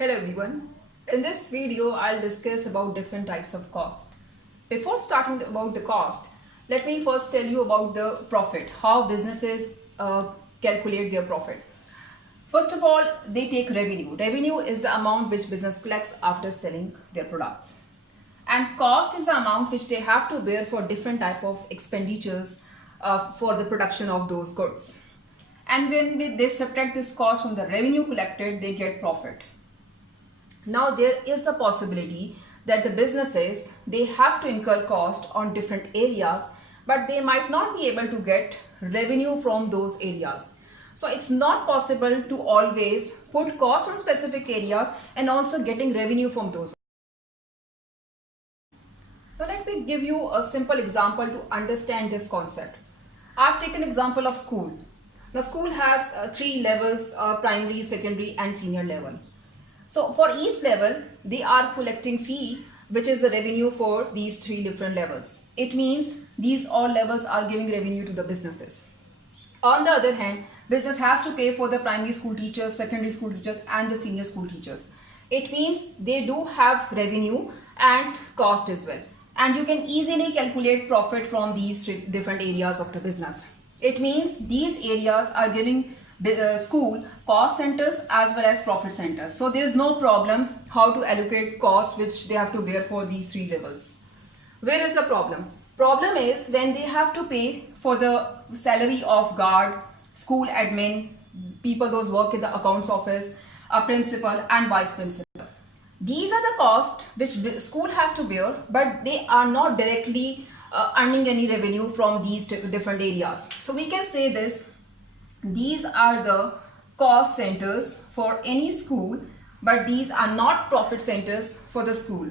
Hello everyone. In this video, I'll discuss about different types of cost. Before starting about the cost, let me first tell you about the profit, how businesses calculate their profit. First of all, they take revenue. Revenue is the amount which business collects after selling their products. And cost is the amount which they have to bear for different type of expenditures for the production of those goods. And when they subtract this cost from the revenue collected, they get profit. Now there is a possibility that the businesses, they have to incur cost on different areas, but they might not be able to get revenue from those areas. So it's not possible to always put cost on specific areas and also getting revenue from those. Now let me give you a simple example to understand this concept. I've taken example of school. Now school has three levels, primary, secondary and senior level. So for each level, they are collecting fee, which is the revenue for these three different levels. It means these all levels are giving revenue to the businesses. On the other hand, business has to pay for the primary school teachers, secondary school teachers and the senior school teachers. It means they do have revenue and cost as well. And you can easily calculate profit from these different areas of the business. It means these areas are giving school cost centers as well as profit centers. So there is no problem how to allocate cost which they have to bear for these three levels. Where is the problem? Problem is when they have to pay for the salary of guard, school admin, people those work in the accounts office, a principal and vice principal. These are the costs which school has to bear, but they are not directly earning any revenue from these different areas. So we can say this. These are the cost centers for any school, but these are not profit centers for the school.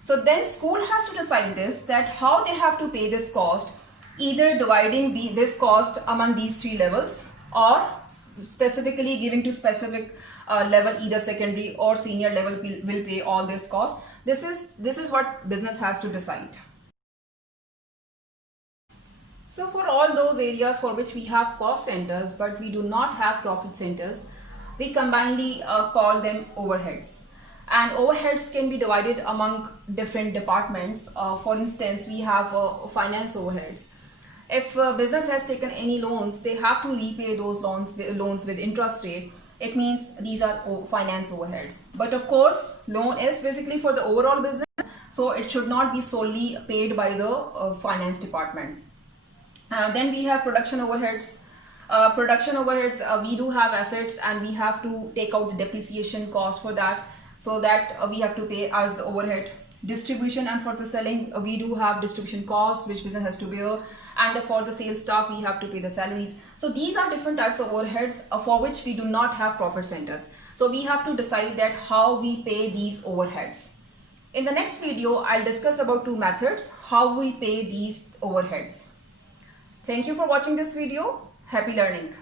So then school has to decide this, that how they have to pay this cost, either dividing this cost among these three levels or specifically giving to specific level, either secondary or senior level will pay all this cost. This is what business has to decide. So for all those areas for which we have cost centers but we do not have profit centers, we combinedly call them overheads. And overheads can be divided among different departments. For instance, we have finance overheads. If a business has taken any loans, they have to repay those loans with interest rate. It means these are finance overheads. But of course, loan is basically for the overall business, so it should not be solely paid by the finance department. Then we have production overheads. We do have assets and we have to take out the depreciation cost for that, so that we have to pay as the overhead. Distribution and for the selling, we do have distribution costs which business has to bear, and for the sales staff we have to pay the salaries. So these are different types of overheads for which we do not have profit centers. So we have to decide that how we pay these overheads. In the next video, I'll discuss about two methods how we pay these overheads. Thank you for watching this video. Happy learning.